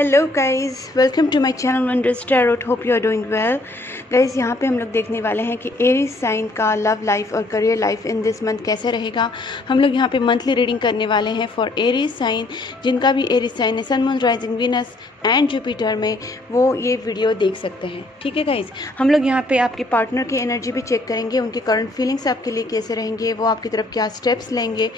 Hello guys, welcome to my channel wonders tarot. Hope you are doing well. Guys, यहाँ पे हम लोग देखने वाले हैं कि एरीज साइन का लव लाइफ और career life in this month कैसे रहेगा। हम लोग यहाँ पे मंथली रीडिंग करने वाले हैं फॉर एरीज साइन। जिनका भी एरीज साइन है, sun moon rising Venus and Jupiter में, वो ये वीडियो देख सकते हैं। ठीक है गाइज़, हम लोग यहाँ पे आपके पार्टनर की एनर्जी भी चेक करेंगे, उनके करंट फीलिंग्स आपके लिए कैसे रहेंगे, वो आपकी तरफ क्या स्टेप्स लेंगे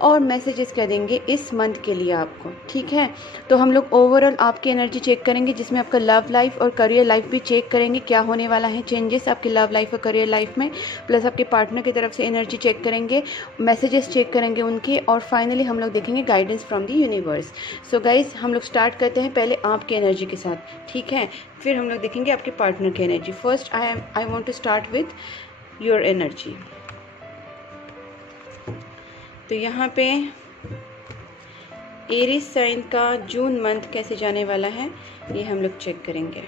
और मैसेजेस क्या देंगे इस मंथ के लिए आपको। ठीक है, तो हम लोग ओवरऑल आपकी एनर्जी चेक करेंगे, जिसमें आपका लव लाइफ और करियर लाइफ भी चेक करेंगे, क्या होने वाला है चेंजेस आपके लव लाइफ और करियर लाइफ में। प्लस आपके पार्टनर की तरफ से एनर्जी चेक करेंगे, मैसेजेस चेक करेंगे उनके, और फाइनली हम लोग देखेंगे guidance from the universe. So guys, हम लोग स्टार्ट करते हैं पहले आपकी एनर्जी के साथ। ठीक है, फिर हम लोग देखेंगे आपके पार्टनर की energy. First I want to start with your energy. तो यहाँ पे एरीज साइन का जून मंथ कैसे जाने वाला है, ये हम लोग चेक करेंगे।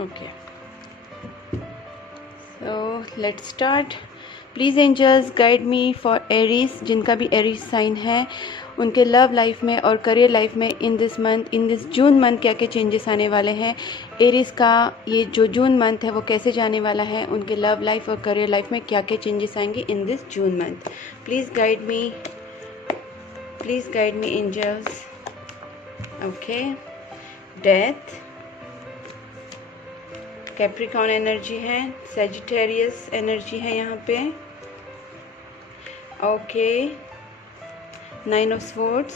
Okay, so let's start. Please angels guide me for Aries. जिनका भी एरीज साइन है, उनके लव लाइफ में और करियर लाइफ में इन this month, in this June month क्या क्या चेंजेस आने वाले हैं। एरीज का ये जो जून मंथ है वो कैसे जाने वाला है, उनके लव लाइफ और करियर लाइफ में क्या क्या चेंजेस आएंगे in this June month. Please guide me angels. Okay, death, Capricorn energy है, सैजिटेरियस एनर्जी है यहाँ पे। Okay, nine of swords,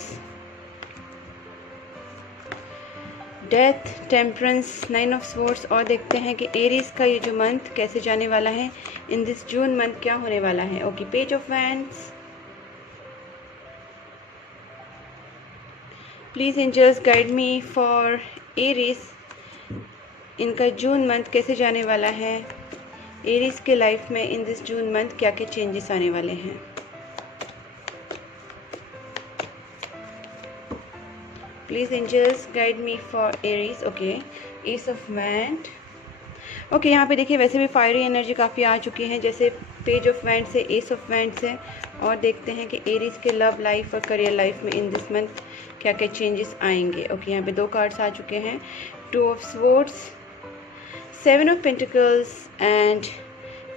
death, temperance, nine of swords. और देखते हैं कि एरीज का ये जो मंथ कैसे जाने वाला है, इन दिस जून मंथ क्या होने वाला है। Okay, page of wands. Please angels guide me for Aries. इनका जून मंथ कैसे जाने वाला है, एरीज के लाइफ में इन दिस जून मंथ क्या क्या चेंजेस आने वाले हैं। Please angels guide me for Aries. Okay, ace of wand. Okay, यहाँ पे देखिए वैसे भी फायरी एनर्जी काफ़ी आ चुकी है, जैसे पेज ऑफ वैंड से एस ऑफ वैंड से। और देखते हैं कि एरीज के लव लाइफ और करियर लाइफ में इन दिस मंथ क्या क्या चेंजेस आएंगे। ओके, यहाँ पे दो कार्ड्स आ चुके हैं, two of swords, seven of pentacles and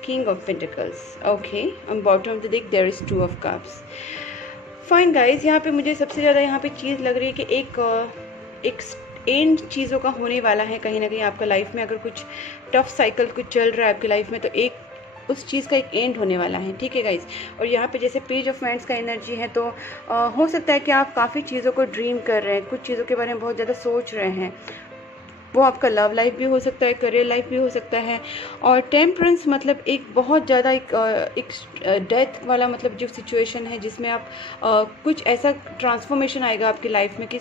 king of pentacles. Okay, on bottom of the deck there is two of cups. Fine guys, यहाँ पे मुझे सबसे ज़्यादा यहाँ पे चीज़ लग रही है कि एक एंड चीज़ों का होने वाला है कहीं ना कहीं आपका लाइफ में। अगर कुछ टफ साइकिल कुछ चल रहा है आपकी लाइफ में, तो एक उस चीज़ का एक एंड होने वाला है। ठीक है गाइज, और यहाँ पे जैसे पेज ऑफ वैंड्स का एनर्जी है, तो हो सकता है कि आप काफ़ी चीज़ों को ड्रीम कर रहे हैं, कुछ चीज़ों के बारे में बहुत ज़्यादा सोच रहे हैं। वो आपका लव लाइफ भी हो सकता है, करियर लाइफ भी हो सकता है। और टेम्परेंस मतलब एक बहुत ज़्यादा एक डेथ वाला मतलब जो सिचुएशन है, जिसमें आप कुछ ऐसा ट्रांसफॉर्मेशन आएगा आपकी लाइफ में कि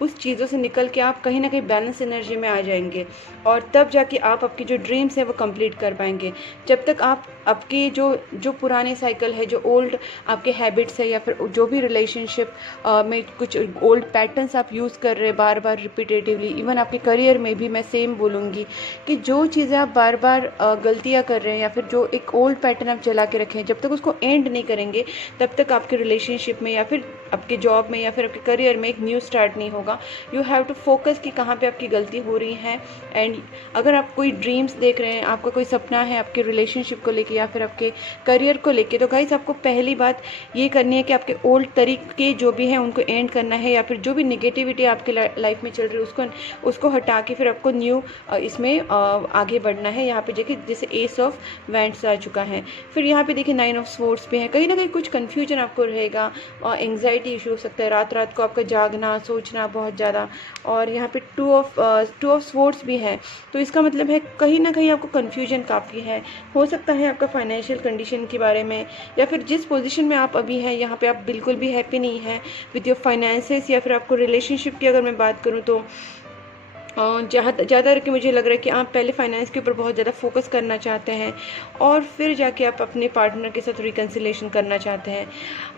उस चीज़ों से निकल के आप कहीं ना कहीं बैलेंस एनर्जी में आ जाएंगे, और तब जाके आप आपकी जो ड्रीम्स है वो कंप्लीट कर पाएंगे। जब तक आप आपकी जो पुराने साइकिल है, जो ओल्ड आपके हैबिट्स है, या फिर जो भी रिलेशनशिप में कुछ ओल्ड पैटर्न्स आप यूज़ कर रहे हैं बार बार रिपीटेटिवली, इवन आपके करियर में भी मैं सेम बोलूँगी कि जो चीज़ें आप बार बार गलतियाँ कर रहे हैं, या फिर जो एक ओल्ड पैटर्न आप चला के रखें, जब तक उसको एंड नहीं करेंगे तब तक आपके रिलेशनशिप में या फिर आपके जॉब में या फिर आपके करियर में एक न्यू स्टार्ट नहीं होगा। यू हैव टू फोकस कि कहाँ पे आपकी गलती हो रही है। एंड अगर आप कोई ड्रीम्स देख रहे हैं, आपका कोई सपना है आपके रिलेशनशिप को लेके या फिर आपके करियर को लेके, तो गाइस आपको पहली बात ये करनी है कि आपके ओल्ड तरीके जो भी हैं उनको एंड करना है, या फिर जो भी निगेटिविटी आपके लाइफ में चल रही है उसको हटा के फिर आपको न्यू इसमें आगे बढ़ना है। यहाँ पे देखिए जैसे एस ऑफ वैंड्स आ चुका है, फिर यहाँ पे देखिए नाइन ऑफ स्वॉर्ड्स भी है। कहीं ना कहीं कुछ कन्फ्यूजन आपको रहेगा, एंग्जाइटी इशू हो सकता है, रात रात को आपका जागना, सोचना बहुत ज़्यादा। और यहाँ पे टू ऑफ स्वॉर्ड्स भी है, तो इसका मतलब है कहीं ना कहीं आपको कन्फ्यूजन काफ़ी है। हो सकता है आपका फाइनेंशियल कंडीशन के बारे में, या फिर जिस पोजीशन में आप अभी हैं यहाँ पे आप बिल्कुल भी हैप्पी नहीं है विद योर फाइनेंसेस, या फिर आपको रिलेशनशिप की अगर मैं बात करूँ तो ज़्यादा करके मुझे लग रहा है कि आप पहले फाइनेंस के ऊपर बहुत ज़्यादा फोकस करना चाहते हैं, और फिर जाके आप अपने पार्टनर के साथ रिकन्सिलेशन करना चाहते हैं।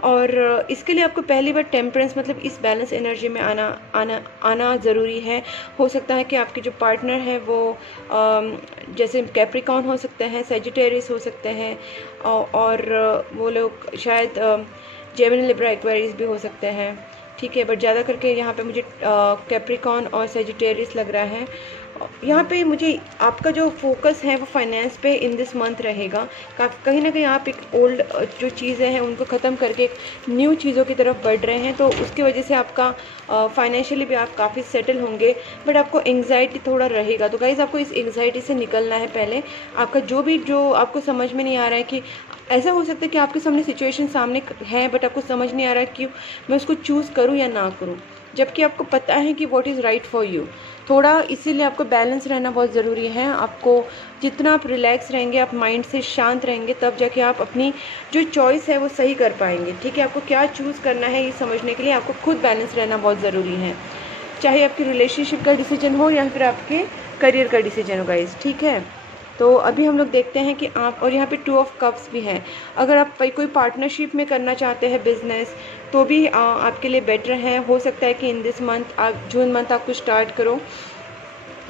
और इसके लिए आपको पहली बार टेम्परेंस मतलब इस बैलेंस एनर्जी में आना ज़रूरी है। हो सकता है कि आपके जो पार्टनर है वो जैसे कैप्रिकॉर्न हो सकते हैं, सैजिटेरियस हो सकते हैं, और वो लोग शायद जेमिनी, लिब्रा, एक्वेरियस भी हो सकता है, ठीक है। बट ज़्यादा करके यहाँ पे मुझे कैप्रिकॉर्न और सेजिटेरियस लग रहा है। यहाँ पे मुझे आपका जो फोकस है वो फाइनेंस पे इन दिस मंथ रहेगा। कहीं ना कहीं आप एक ओल्ड जो चीज़ें हैं उनको ख़त्म करके न्यू चीज़ों की तरफ बढ़ रहे हैं, तो उसकी वजह से आपका फाइनेंशियली भी आप काफ़ी सेटल होंगे। बट आपको एंग्जाइटी थोड़ा रहेगा, तो गाइज़ आपको इस एंग्जाइटी से निकलना है। पहले आपका जो आपको समझ में नहीं आ रहा है कि ऐसा हो सकता है कि आपके सामने सिचुएशन सामने है बट आपको समझ नहीं आ रहा है कि मैं उसको चूज़ करूँ या ना करूँ, जबकि आपको पता है कि what is right for you. थोड़ा इसीलिए आपको बैलेंस रहना बहुत ज़रूरी है। आपको जितना आप रिलैक्स रहेंगे, आप माइंड से शांत रहेंगे, तब जाके आप अपनी जो चॉइस है वो सही कर पाएंगे, ठीक है। आपको क्या चूज़ करना है ये समझने के लिए आपको खुद बैलेंस रहना बहुत ज़रूरी है, चाहे आपकी रिलेशनशिप का डिसीजन हो या फिर आपके करियर का डिसीजन हो गाइस, ठीक है। तो अभी हम लोग देखते हैं कि आप, और यहाँ पे 2 ऑफ कप्स भी हैं। अगर आप कोई पार्टनरशिप में करना चाहते हैं बिजनेस, तो भी आपके लिए बेटर है। हो सकता है कि इन दिस मंथ आप जून मंथ आपको स्टार्ट करो।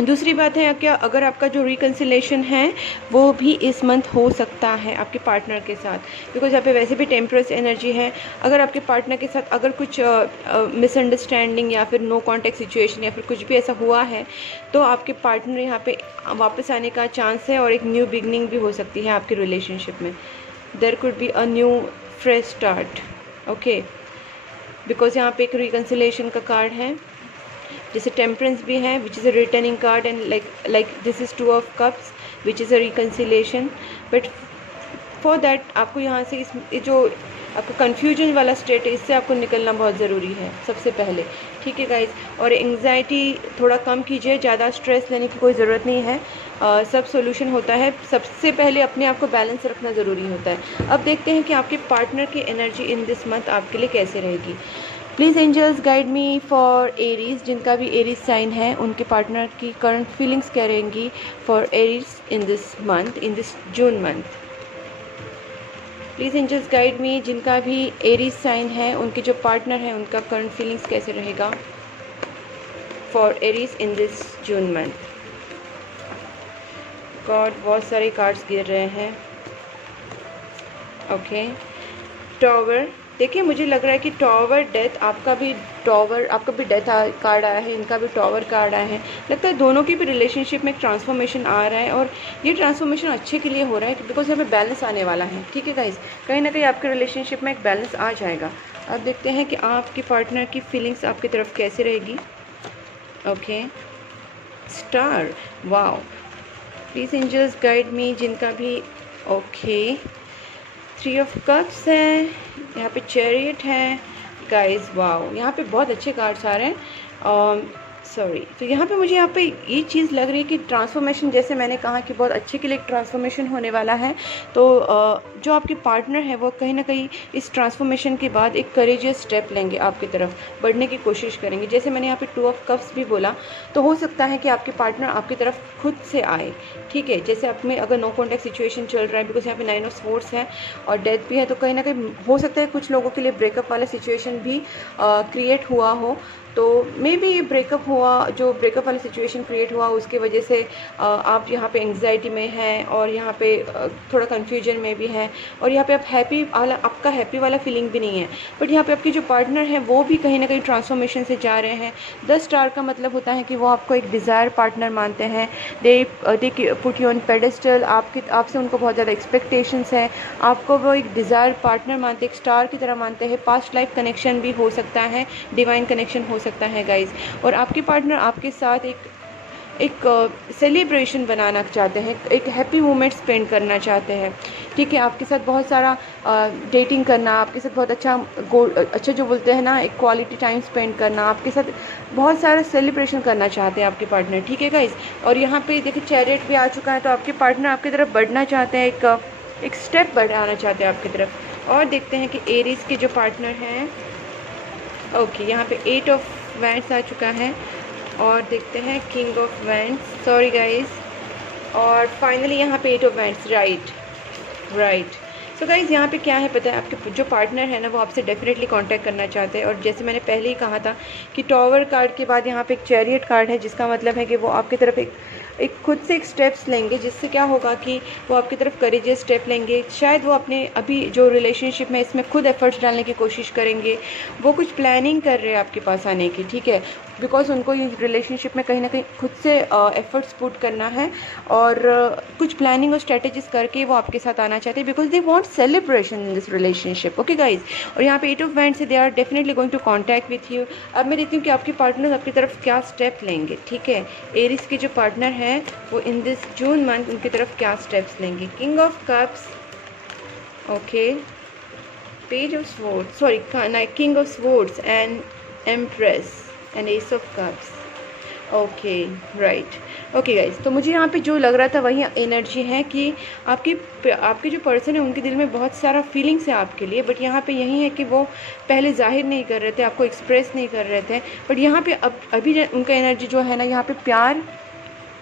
दूसरी बात है क्या, अगर आपका जो रिकन्सिलेशन है वो भी इस मंथ हो सकता है आपके पार्टनर के साथ, बिकॉज यहाँ पे वैसे भी टेम्परस एनर्जी है। अगर आपके पार्टनर के साथ अगर कुछ मिसअंडरस्टैंडिंग या फिर नो कॉन्टैक्ट सिचुएशन या फिर कुछ भी ऐसा हुआ है, तो आपके पार्टनर यहाँ पे वापस आने का चांस है और एक न्यू बिगनिंग भी हो सकती है आपकी रिलेशनशिप में। There could be a new fresh start, okay, because यहाँ पे एक रिकन्सिलेशन का कार्ड है, जैसे टेम्परेंस भी है which is a returning card, and like this is 2 of cups which is a reconciliation. But for that आपको यहाँ से इस जो आपको कन्फ्यूजन वाला स्टेट है इससे आपको निकलना बहुत ज़रूरी है सबसे पहले, ठीक है गाइज। और एंग्जाइटी थोड़ा कम कीजिए, ज़्यादा स्ट्रेस लेने की कोई ज़रूरत नहीं है, सब सोल्यूशन होता है। सबसे पहले अपने आप को बैलेंस रखना ज़रूरी होता है। अब देखते हैं कि आपके पार्टनर की एनर्जी इन दिस मंथ आपके लिए कैसे रहेगी। Please angels guide me for Aries, जिनका भी एरीज साइन है उनके पार्टनर की करंट फीलिंग्स क्या रहेंगी for Aries in this month, in this June month. Please angels guide me, जिनका भी एरीज साइन है उनके जो पार्टनर है उनका करंट फीलिंग्स कैसे रहेगा for Aries in this June month. God, बहुत सारे कार्ड्स गिर रहे हैं, ओके। टॉवर, देखिए मुझे लग रहा है कि टॉवर डेथ, आपका भी डेथ कार्ड आया है, इनका भी टॉवर कार्ड आया है। लगता है दोनों की भी रिलेशनशिप में एक ट्रांसफॉर्मेशन आ रहा है, और ये ट्रांसफॉर्मेशन अच्छे के लिए हो रहा है बिकॉज यहाँ पे बैलेंस आने वाला है, ठीक है गाइस। कहीं ना कहीं आपके रिलेशनशिप में एक बैलेंस आ जाएगा। अब देखते हैं कि आपके पार्टनर की फीलिंग्स आपकी तरफ कैसे रहेगी, okay. Star, wow, please angels guide me, जिनका भी, ओके। 3 ऑफ कप्स है, यहाँ पे चैरियट है गाइस, वाओ, यहाँ पे बहुत अच्छे कार्ड्स आ रहे हैं। सॉरी, तो यहाँ पे मुझे यहाँ पे ये चीज़ लग रही है कि ट्रांसफॉर्मेशन, जैसे मैंने कहा कि बहुत अच्छे के लिए एक ट्रांसफॉर्मेशन होने वाला है। तो जो आपके पार्टनर है वो कहीं ना कहीं इस ट्रांसफॉर्मेशन के बाद एक करेजियस स्टेप लेंगे, आपकी तरफ बढ़ने की कोशिश करेंगे। जैसे मैंने यहाँ पे 2 ऑफ कप्स भी बोला, तो हो सकता है कि आपके पार्टनर आपकी तरफ खुद से आए, ठीक है। जैसे आप में अगर नो कॉन्टैक्ट सिचुएशन चल रहा है, बिकॉज यहाँ पे 9 ऑफ स्वॉर्ड्स है और डेथ भी है, तो कहीं ना कहीं हो सकता है कुछ लोगों के लिए ब्रेकअप वाला सिचुएशन भी क्रिएट हुआ हो। तो मे बी ये ब्रेकअप हुआ, जो ब्रेकअप वाली सिचुएशन क्रिएट हुआ उसके वजह से आप यहाँ पे एंग्जाइटी में हैं और यहाँ पे थोड़ा कन्फ्यूजन में भी हैं, और यहाँ पे आप हैप्पी वाला, आपका हैप्पी वाला फीलिंग भी नहीं है। बट यहाँ पे आपकी जो पार्टनर है वो भी कहीं ना कहीं ट्रांसफॉर्मेशन से जा रहे हैं। 10 स्टार का मतलब होता है कि वो आपको एक डिज़ायर पार्टनर मानते हैं। They put you on pedestal, आपसे उनको बहुत ज़्यादा एक्सपेक्टेशंस है, आपको वो एक डिज़ायर पार्टनर मानते, एक स्टार की तरह मानते हैं। पास्ट लाइफ कनेक्शन भी हो सकता है, डिवाइन कनेक्शन हो सकता है गाइज। और आपके पार्टनर आपके साथ एक सेलिब्रेशन बनाना चाहते हैं, एक हैप्पी मोमेंट स्पेंड करना चाहते हैं, ठीक है। आपके साथ बहुत सारा डेटिंग करना, आपके साथ बहुत अच्छा जो बोलते हैं ना, एक क्वालिटी टाइम स्पेंड करना, आपके साथ बहुत सारा सेलिब्रेशन करना चाहते हैं आपके पार्टनर, ठीक है गाइज। और यहाँ पे देखिए चैरियट भी आ चुका है, तो आपके पार्टनर आपकी तरफ बढ़ना चाहते हैं, एक स्टेप बढ़ाना चाहते हैं आपकी तरफ। और देखते हैं कि एरीज के जो पार्टनर हैं, ओके, यहाँ पे 8 ऑफ वैंड्स आ चुका है, और देखते हैं king of wands, sorry guys, और फाइनली यहाँ पे 8 of wands, right. So guys यहाँ पे क्या है पता है, आपके जो पार्टनर है ना वो आपसे डेफिनेटली कांटेक्ट करना चाहते हैं। और जैसे मैंने पहले ही कहा था कि टॉवर कार्ड के बाद यहाँ पे एक चैरियट कार्ड है, जिसका मतलब है कि वो आपकी तरफ एक खुद से एक स्टेप्स लेंगे, जिससे क्या होगा कि वो आपकी तरफ करेजियस स्टेप लेंगे। शायद वो अपने अभी जो रिलेशनशिप में इसमें खुद एफर्ट्स डालने की कोशिश करेंगे। वो कुछ प्लानिंग कर रहे हैं आपके पास आने की, ठीक है, बिकॉज उनको ये रिलेशनशिप में कहीं ना कहीं खुद से एफर्ट्स पुट करना है और कुछ प्लानिंग और स्ट्रेटेजीज करके वो आपके साथ आना चाहते हैं, because they want celebration in this relationship. Okay guys, और यहाँ पे 8 ऑफ वैंड्स से they are definitely going to contact with you. अब मैं देखती हूँ कि आपके पार्टनर आपकी तरफ क्या स्टेप लेंगे, ठीक है। एरिस के जो पार्टनर हैं वो इन दिस जून मंथ उनकी तरफ क्या स्टेप्स लेंगे। King of cups, okay, page of swords, sorry king of swords and empress and S of cups. Okay right, okay guys, तो मुझे यहाँ पे जो लग रहा था वही एनर्जी है कि आपके जो पर्सन है उनके दिल में बहुत सारा फीलिंग्स है आपके लिए, बट यहाँ पे यही है कि वो पहले जाहिर नहीं कर रहे थे, आपको एक्सप्रेस नहीं कर रहे थे, बट यहाँ पे अभी उनका एनर्जी जो है ना, यहाँ पे प्यार,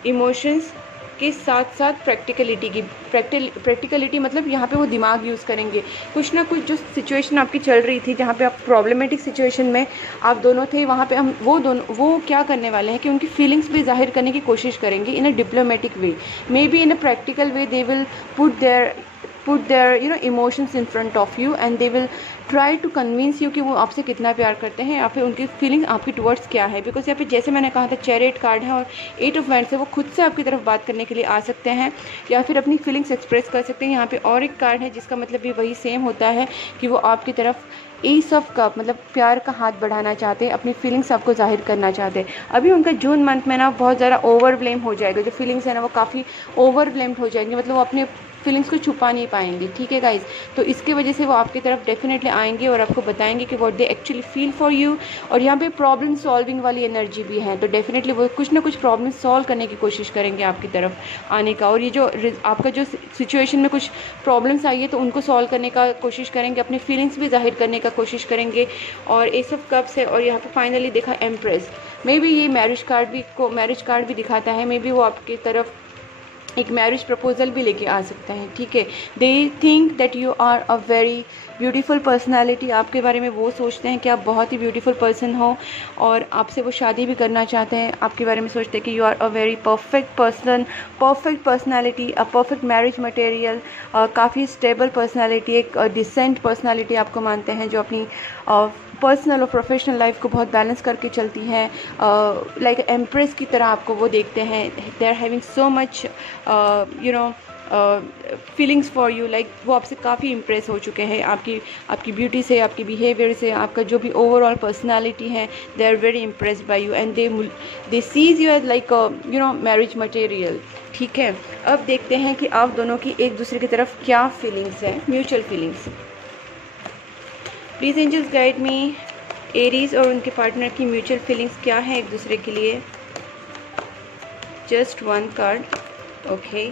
इमोशंस के साथ साथ प्रैक्टिकलिटी मतलब यहाँ पे वो दिमाग यूज़ करेंगे। कुछ ना कुछ जो सिचुएशन आपकी चल रही थी, जहाँ पे आप प्रॉब्लमेटिक सिचुएशन में आप दोनों थे, वहाँ पे वो क्या करने वाले हैं कि उनकी फीलिंग्स भी जाहिर करने की कोशिश करेंगे in a diplomatic way, may be in a practical way. They will put their emotions in front of you and they will try to convince you कि वो आपसे कितना प्यार करते हैं या फिर उनकी फीलिंग आपकी टुवर्ड्स क्या है। बिकॉज यहाँ पे जैसे मैंने कहा था चैरियट कार्ड है और 8 ऑफ वैंड्स है, वो खुद से आपकी तरफ बात करने के लिए आ सकते हैं या फिर अपनी फीलिंग्स एक्सप्रेस कर सकते हैं। यहाँ पे और एक कार्ड है जिसका मतलब भी वही सेम होता है कि वो आपकी तरफ एस ऑफ कप मतलब प्यार का हाथ बढ़ाना चाहते हैं, अपनी फीलिंग्स आपको जाहिर करना चाहते हैं। अभी उनका जून मंथ में ना बहुत ज़्यादा ओवरब्लेम हो जाएगा, जो फीलिंग्स है ना वो काफ़ी ओवरब्लेम्ड हो जाएंगे, मतलब वो अपने फीलिंग्स को छुपा नहीं पाएंगे, ठीक है गाइज। तो इसकी वजह से वो आपकी तरफ डेफिनेटली आएंगे और आपको बताएंगे कि what they actually feel for you. और यहाँ पे प्रॉब्लम सॉल्विंग वाली एनर्जी भी है, तो डेफिनेटली वो कुछ ना कुछ प्रॉब्लम सॉल्व करने की कोशिश करेंगे आपकी तरफ आने का। और ये जो आपका जो सिचुएशन में कुछ प्रॉब्लम्स आई है तो उनको सॉल्व करने का कोशिश करेंगे, अपनी फीलिंग्स भी जाहिर करने का कोशिश करेंगे। और एस ऑफ कप्स है और यहाँ पे फाइनली देखा एम्प्रेस। मे बी ये मैरिज कार्ड भी दिखाता है, मे बी वो आपकी तरफ एक मैरिज प्रपोजल भी लेके आ सकता है, ठीक है। They think that you are a very beautiful personality, आपके बारे में वो सोचते हैं कि आप बहुत ही ब्यूटीफुल पर्सन हो और आपसे वो शादी भी करना चाहते हैं। आपके बारे में सोचते हैं कि you are a very perfect person, perfect personality, a perfect marriage material, काफ़ी स्टेबल पर्सनैलिटी, एक डिसेंट पर्सनैलिटी आपको मानते हैं जो अपनी पर्सनल और प्रोफेशनल लाइफ को बहुत बैलेंस करके चलती है। लाइक एम्प्रेस की तरह आपको वो देखते हैं। They are having so much feelings for you, like वो आपसे काफ़ी इम्प्रेस हो चुके हैं आपकी ब्यूटी से, आपकी बिहेवियर से, आपका जो भी ओवरऑल पर्सनालिटी है। They are very impressed by you and they sees you as like marriage material, ठीक है। अब देखते हैं कि आप दोनों की एक दूसरे की तरफ क्या फीलिंग्स है, mutual feelings. Please angels guide me, Aries और उनके पार्टनर की म्यूचुअल फीलिंग्स क्या है एक दूसरे के लिए। Just one card, okay,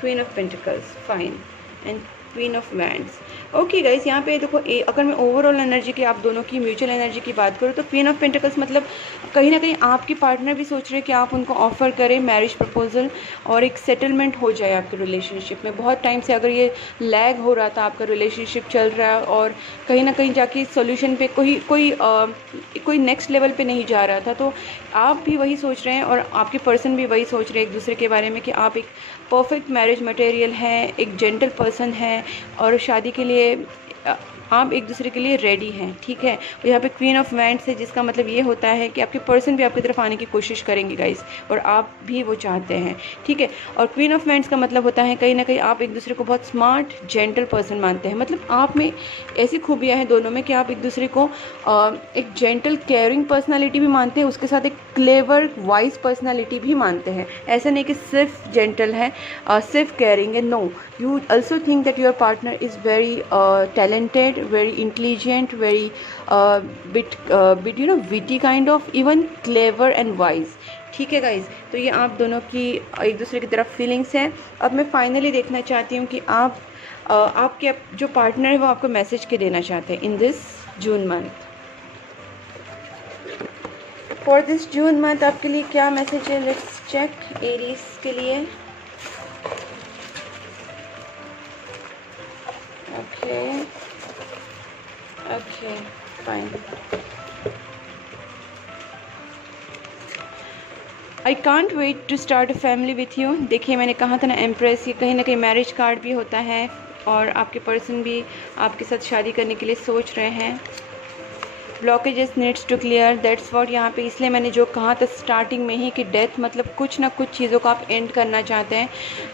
queen of pentacles, fine, and queen of wands. Okay guys, यहाँ पे देखो अगर मैं ओवरऑल एनर्जी की, आप दोनों की म्यूचुअल एनर्जी की बात करूँ तो क्वीन ऑफ पेंटिकल्स मतलब कहीं ना कहीं आपके पार्टनर भी सोच रहे हैं कि आप उनको ऑफर करें मैरिज प्रपोजल और एक सेटलमेंट हो जाए आपके रिलेशनशिप में। बहुत टाइम से अगर ये लैग हो रहा था, आपका रिलेशनशिप चल रहा है और कहीं ना कहीं जाके सोल्यूशन पे कोई नेक्स्ट लेवल पे नहीं जा रहा था, तो आप भी वही सोच रहे हैं और आपके पर्सन भी वही सोच रहे हैं एक दूसरे के बारे में कि आप एक परफेक्ट मैरिज मटेरियल हैं, एक जेंटल पर्सन है और शादी के लिए आप एक दूसरे के लिए रेडी हैं, ठीक है। और यहाँ पे क्वीन ऑफ वैंड्स है जिसका मतलब ये होता है कि आपके पर्सन भी आपकी तरफ आने की कोशिश करेंगे गाइस और आप भी वो चाहते हैं, ठीक है। और क्वीन ऑफ वैंड्स का मतलब होता है कहीं ना कहीं आप एक दूसरे को बहुत स्मार्ट जेंटल पर्सन मानते हैं। मतलब आप में ऐसी खूबियाँ हैं दोनों में कि आप एक दूसरे को एक जेंटल केयरिंग पर्सनैलिटी भी मानते हैं, उसके साथ एक क्लेवर वाइज पर्सनैलिटी भी मानते हैं। ऐसा नहीं कि सिर्फ जेंटल है, सिर्फ केयरिंग है, no, you also think that your partner is very talented, very intelligent, very bit witty kind of, even clever and wise, ठीक है गाइज। तो ये आप दोनों की एक दूसरे की तरफ फीलिंग्स हैं। अब मैं फाइनली देखना चाहती हूँ कि आपके जो पार्टनर है वो आपको मैसेज के देना चाहते हैं इन this June month. For this June month आपके लिए क्या मैसेज है, लेट्स चेक एरीज के लिए। Okay, fine. I can't wait to start a family with you. देखिए मैंने कहा था ना एम्प्रेस, ये कहीं ना कहीं मैरिज कार्ड भी होता है और आपके पर्सन भी आपके साथ शादी करने के लिए सोच रहे हैं। Blockages needs to clear, that's what यहाँ पे, इसलिए मैंने जो कहा था स्टार्टिंग में ही कि डेथ मतलब कुछ ना कुछ चीज़ों को आप एंड करना चाहते हैं।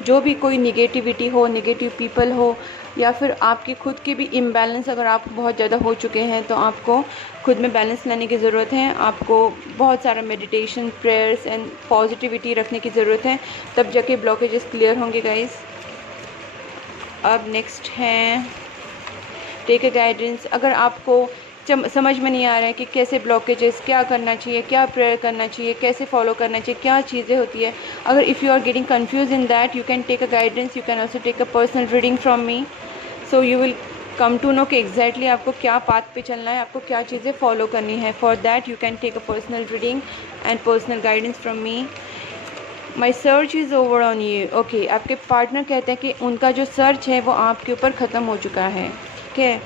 जो भी कोई निगेटिविटी हो, निगेटिव पीपल हो, या फिर आपकी खुद की भी इम्बैलेंस अगर आप बहुत ज़्यादा हो चुके हैं तो आपको खुद में बैलेंस लाने की ज़रूरत है। आपको बहुत सारा मेडिटेशन, प्रेयर्स एंड पॉजिटिविटी रखने की ज़रूरत है, तब जाके ब्लॉकेजेस क्लियर होंगे गाइस। अब नेक्स्ट है टेक अ गाइडेंस। अगर आपको समझ में नहीं आ रहा है कि कैसे ब्लॉकेजेस, क्या करना चाहिए, क्या प्रेयर करना चाहिए, कैसे फॉलो करना चाहिए, क्या चीज़ें होती है, अगर if you are getting confuse in that, you can take a guidance, you can also take a personal reading from me, so you will come to know कि एग्जैक्टली आपको क्या पाथ पे चलना है, आपको क्या चीज़ें फॉलो करनी है। For that you can take a personal reading and personal guidance from me. My search is over on you. Okay, आपके पार्टनर कहते हैं कि उनका जो सर्च है वो आपके ऊपर ख़त्म हो चुका है। ठीक है,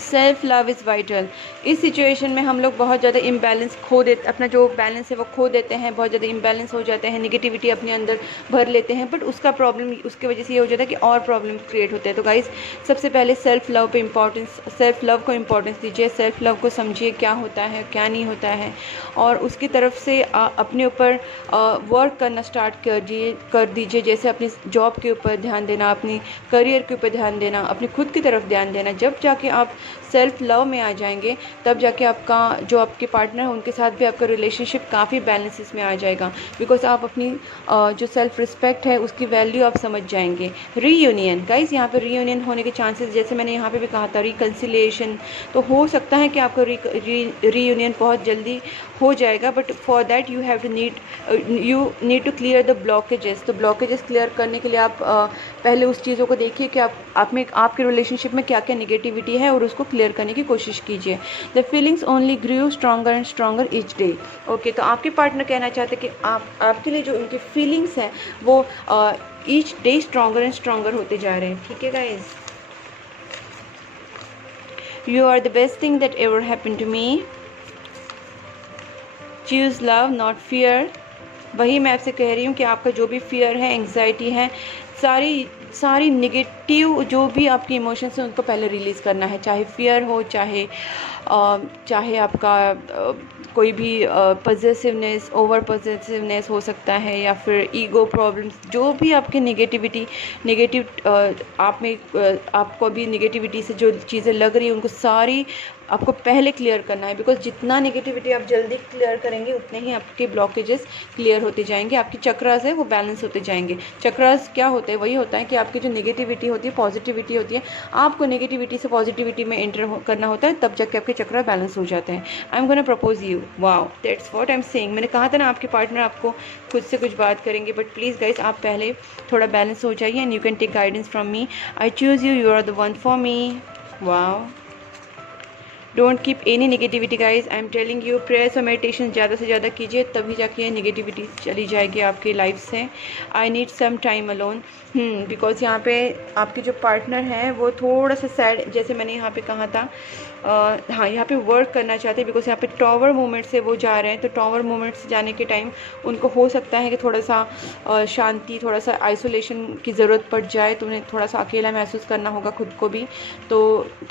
सेल्फ लव इज़ वाइटल। इस सिचुएशन में हम लोग बहुत ज़्यादा इम्बैलेंस खो देते, अपना जो बैलेंस है वो खो देते हैं, बहुत ज़्यादा इम्बैलेंस हो जाते हैं, निगेटिविटी अपने अंदर भर लेते हैं, बट उसका प्रॉब्लम उसके वजह से ये हो जाता है कि और प्रॉब्लम क्रिएट होते हैं। तो गाइस सबसे पहले सेल्फ लव पे इम्पॉर्टेंस, सेल्फ लव को इम्पॉर्टेंस दीजिए, सेल्फ लव को समझिए क्या होता है क्या नहीं होता है, और उसकी तरफ से अपने ऊपर वर्क करना स्टार्ट कर दीजिए। जैसे अपनी जॉब के ऊपर ध्यान देना, अपनी करियर के ऊपर ध्यान देना, अपनी खुद की तरफ ध्यान देना। जब जाके आप सेल्फ लव में आ जाएंगे तब जाके आपका जो आपके पार्टनर है उनके साथ भी आपका रिलेशनशिप काफ़ी बैलेंसेस में आ जाएगा, बिकॉज आप अपनी जो सेल्फ रिस्पेक्ट है उसकी वैल्यू आप समझ जाएंगे। रीयूनियन गाइस, यहाँ पे रीयूनियन होने के चांसेस, जैसे मैंने यहाँ पे भी कहा था रिकन्सिलिएशन, तो हो सकता है कि आपका रीयूनियन बहुत जल्दी हो जाएगा, but for that you have to need to clear the blockages. तो ब्लॉकेजेस क्लियर करने के लिए आप पहले उस चीज़ों को देखिए कि आप में आपके रिलेशनशिप में क्या क्या निगेटिविटी है और उसको क्लियर करने की कोशिश कीजिए। The feelings only grew stronger and stronger each day. Okay, तो आपके पार्टनर कहना चाहते हैं कि आपके लिए जो उनकी फीलिंग्स हैं वो each day stronger and stronger होते जा रहे हैं। ठीक है guys, you are the best thing that ever happened to me, choose love not fear. वही मैं आपसे कह रही हूँ कि आपका जो भी फियर है, एंग्जाइटी है, सारी निगेटिव जो भी आपकी इमोशंस हैं उनको पहले रिलीज़ करना है। चाहे फियर हो, चाहे आपका कोई भी पॉजिटिवनेस, ओवर पॉजिटिवनेस हो सकता है, या फिर ईगो प्रॉब्लम्स, जो भी आपके नेगेटिव आपको अभी निगेटिविटी से जो चीज़ें लग रही हैं उनको सारी आपको पहले क्लियर करना है, बिकॉज जितना नेगेटिविटी आप जल्दी क्लियर करेंगे उतने ही आपके ब्लॉकेजेस क्लियर होते जाएंगे, आपकी चक्रास है वो बैलेंस होते जाएंगे। चक्रास क्या होते हैं? वही होता है कि आपकी जो नेगेटिविटी होती है, पॉजिटिविटी होती है, आपको नेगेटिविटी से पॉजिटिविटी में एंटर करना होता है, तब जाके आपके चक्रा बैलेंस हो जाते हैं। I am gonna propose you, wow that's what I am saying. मैंने कहा था ना आपके पार्टनर आपको खुद से कुछ बात करेंगे, बट प्लीज़ गाइस आप पहले थोड़ा बैलेंस हो जाइए and you can take guidance from me. I choose you, you are the one for me. Wow, don't keep any negativity guys, I am telling you. Prayers और meditation ज़्यादा से ज़्यादा कीजिए, तभी जाके नेगेटिविटी चली जाएगी आपकी लाइफ से। I need some time alone, because यहाँ पे आपके जो पार्टनर हैं वो थोड़ा सा सैड, जैसे मैंने यहाँ पे कहा था, हाँ यहाँ पे वर्क करना चाहते हैं, बिकॉज यहाँ पे टॉवर मूवमेंट से वो जा रहे हैं। तो टॉवर मूवमेंट से जाने के टाइम उनको हो सकता है कि थोड़ा सा शांति, थोड़ा सा आइसोलेशन की ज़रूरत पड़ जाए, तो उन्हें थोड़ा सा अकेला महसूस करना होगा खुद को भी। तो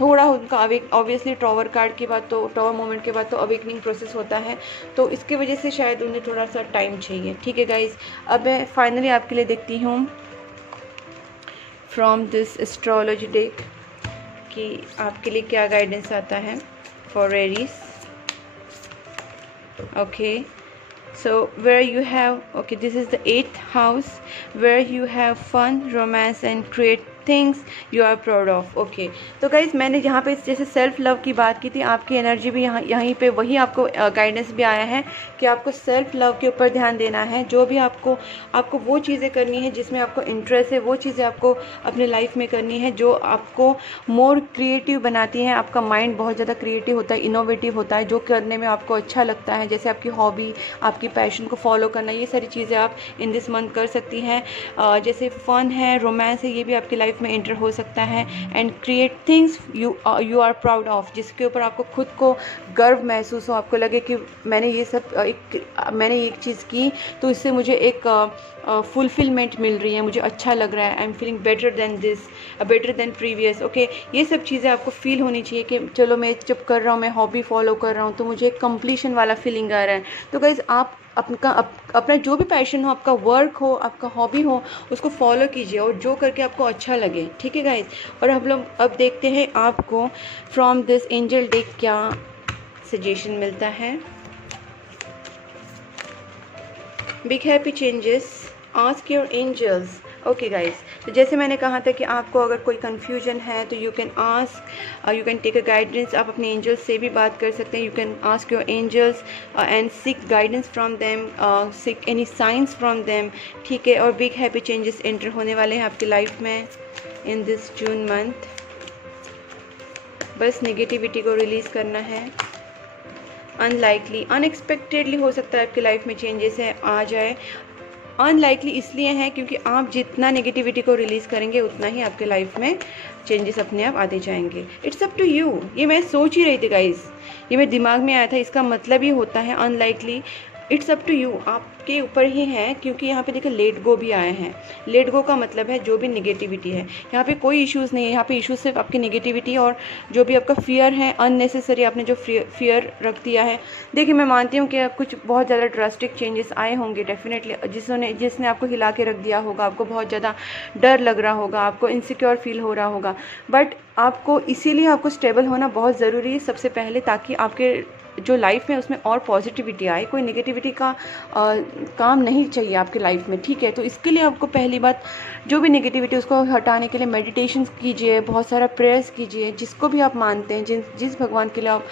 थोड़ा उनका ऑब्वियसली टॉवर कार्ड के बाद, तो टॉवर मूवमेंट के बाद तो अवेकनिंग प्रोसेस होता है, तो इसकी वजह से शायद उन्हें थोड़ा सा टाइम चाहिए। ठीक है गाइज, अब मैं फाइनली आपके लिए देखती हूँ फ्रॉम दिस एस्ट्रोलॉजी डेक कि आपके लिए क्या गाइडेंस आता है for Aries. Okay, so where you have, okay, this is the 8th house where you have fun, romance and create things you are proud of. Okay, तो guys मैंने यहाँ पे जैसे सेल्फ लव की बात की थी, आपकी एनर्जी भी यहीं पे वही आपको गाइडेंस भी आया है कि आपको सेल्फ लव के ऊपर ध्यान देना है। जो भी आपको वो चीज़ें करनी है जिसमें आपको इंटरेस्ट है, वो चीज़ें आपको अपने लाइफ में करनी है जो आपको मोर क्रिएटिव बनाती हैं। आपका माइंड बहुत ज़्यादा क्रिएटिव होता है, इनोवेटिव होता है, जो करने में आपको अच्छा लगता है, जैसे आपकी हॉबी, आपकी पैशन को फॉलो करना, ये सारी चीज़ें आप इन दिस मंथ कर सकती हैं। जैसे फ़न है, रोमांस है, ये भी आपकी लाइफ लाइफ में एंटर हो सकता है and create things you are proud of, जिसके ऊपर आपको खुद को गर्व महसूस हो, आपको लगे कि मैंने ये चीज़ की तो इससे मुझे एक फुलफिलमेंट मिल रही है, मुझे अच्छा लग रहा है, I am feeling better than this, better than previous. Okay, ये सब चीज़ें आपको फील होनी चाहिए कि चलो मैं जब कर रहा हूँ, मैं हॉबी फॉलो कर रहा हूँ तो मुझे कंप्लीशन वाला फीलिंग आ रहा है। तो गाइज़ आप अपना जो भी पैशन हो, आपका वर्क हो, आपका हॉबी हो, उसको फॉलो कीजिए और जो करके आपको अच्छा लगे, ठीक है गाइज़। और हम लोग अब देखते हैं आपको फ्रॉम दिस एंजल डेक क्या सजेशन मिलता है। Big happy changes, ask your angels. Okay guys, तो जैसे मैंने कहा था कि आपको अगर कोई कन्फ्यूजन है तो you can ask, you can take a guidance, आप अपने एंजल्स से भी बात कर सकते हैं। You can ask your angels and seek guidance from them, seek any science from them, ठीक है। और बिग हैप्पी चेंजेस एंटर होने वाले हैं आपकी लाइफ में इन दिस जून मंथ। बस नेगेटिविटी को रिलीज़ करना है। अनलाइकली, अनएक्सपेक्टेडली हो सकता है आपकी लाइफ में चेंजेस है आ जाए। अनलाइकली इसलिए है क्योंकि आप जितना नेगेटिविटी को रिलीज़ करेंगे उतना ही आपके लाइफ में चेंजेस अपने आप आते जाएंगे। It's up to you. ये मैं सोच ही रही थी गाइस, ये मेरे दिमाग में आया था, इसका मतलब ही होता है unlikely. It's up to you, आपके ऊपर ही है, क्योंकि यहाँ पे देखिए लेट गो भी आए हैं। लेट गो का मतलब है जो भी नेगेटिविटी है, यहाँ पे कोई इश्यूज़ नहीं है, यहाँ पे इश्यूज सिर्फ आपकी नेगेटिविटी और जो भी आपका फियर है, अननेसेसरी आपने जो फियर रख दिया है। देखिए मैं मानती हूँ कि कुछ बहुत ज़्यादा ड्रास्टिक चेंजेस आए होंगे डेफिनेटली, जिसने आपको हिला के रख दिया होगा, आपको बहुत ज़्यादा डर लग रहा होगा, आपको इनसिक्योर फील हो रहा होगा, बट आपको इसीलिए आपको स्टेबल होना बहुत ज़रूरी है सबसे पहले, ताकि आपके जो लाइफ में उसमें और पॉजिटिविटी आए। कोई नेगेटिविटी का काम नहीं चाहिए आपके लाइफ में, ठीक है। तो इसके लिए आपको पहली बात, जो भी नेगेटिविटी उसको हटाने के लिए मेडिटेशन कीजिए, बहुत सारा प्रेयर्स कीजिए, जिसको भी आप मानते हैं, जिस भगवान के लिए आप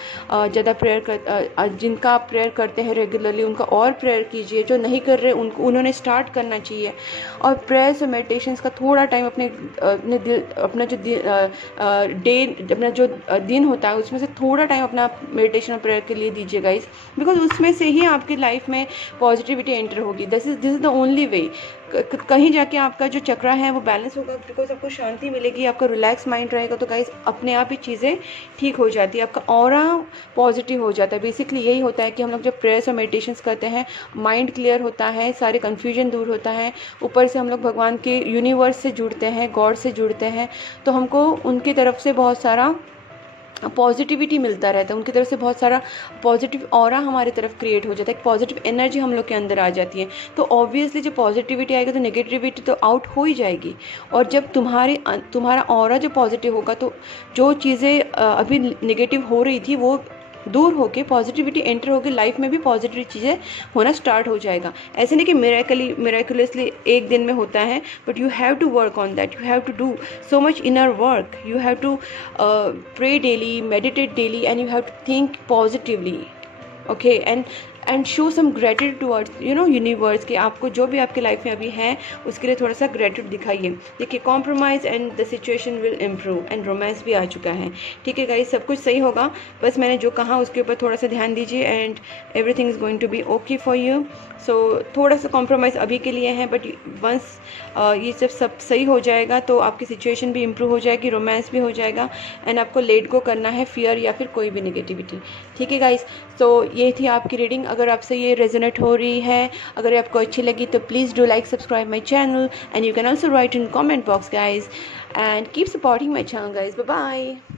ज़्यादा जिनका आप प्रेयर करते हैं रेगुलरली, उनका और प्रेयर कीजिए। जो नहीं कर रहे उन्होंने स्टार्ट करना चाहिए। और प्रेयर्स और मेडिटेशंस का थोड़ा टाइम अपना जो दिन होता है उसमें से थोड़ा टाइम अपना मेडिटेशन और प्रेयर के लिए दीजिए गाइस, बिकॉज उसमें से ही आपकी लाइफ में पॉजिटिविटी एंटर होगी। This is the only way. कहीं जाके आपका जो चक्रा है वो बैलेंस होगा, बिकॉज आपको शांति मिलेगी, आपका रिलैक्स माइंड रहेगा, तो गाइस अपने आप ही चीज़ें ठीक हो जाती है, आपका ऑरा पॉजिटिव हो जाता है। बेसिकली यही होता है कि हम लोग जब प्रेयर्स और मेडिटेशंस करते हैं, माइंड क्लियर होता है, सारे कन्फ्यूजन दूर होता है, ऊपर से हम लोग भगवान के यूनिवर्स से जुड़ते हैं, गॉड से जुड़ते हैं, तो हमको उनकी तरफ से बहुत सारा पॉजिटिविटी मिलता रहता है, उनकी तरफ से बहुत सारा पॉजिटिव ऑरा हमारी तरफ क्रिएट हो जाता है, एक पॉजिटिव एनर्जी हम लोग के अंदर आ जाती है। तो ऑब्वियसली जब पॉजिटिविटी आएगी तो नेगेटिविटी तो आउट हो ही जाएगी। और जब तुम्हारा ऑरा जो पॉजिटिव होगा तो जो चीज़ें अभी नेगेटिव हो रही थी वो दूर होके पॉजिटिविटी एंटर होकर लाइफ में भी पॉजिटिव चीज़ें होना स्टार्ट हो जाएगा। ऐसे नहीं कि मिरेकुलसली एक दिन में होता है, but you have to work on that, you have to do so much inner work, you have to pray daily, meditate daily, and you have to think positively, okay, and show some gratitude towards universe कि आपको जो भी आपकी life में अभी है उसके लिए थोड़ा सा ग्रेटिट्यूड दिखाइए। देखिए compromise and the situation will improve, and romance भी आ चुका है, ठीक है गाइस, सब कुछ सही होगा। बस मैंने जो कहा उसके ऊपर थोड़ा सा ध्यान दीजिए and everything is going to be okay for you. So थोड़ा सा कॉम्प्रोमाइज़ अभी के लिए है, बट वंस ये सब सही हो जाएगा तो आपकी सिचुएशन भी इम्प्रूव हो जाएगी, रोमांस भी हो जाएगा, एंड आपको लेट गो करना है फियर या फिर कोई भी नेगेटिविटी, ठीक है गाइस। तो ये थी आपकी रीडिंग। अगर आपसे ये रेजोनेट हो रही है, अगर आपको अच्छी लगी तो please do like, subscribe my channel, and you can also write in comment box guys, and keep supporting my channel guys. Bye bye.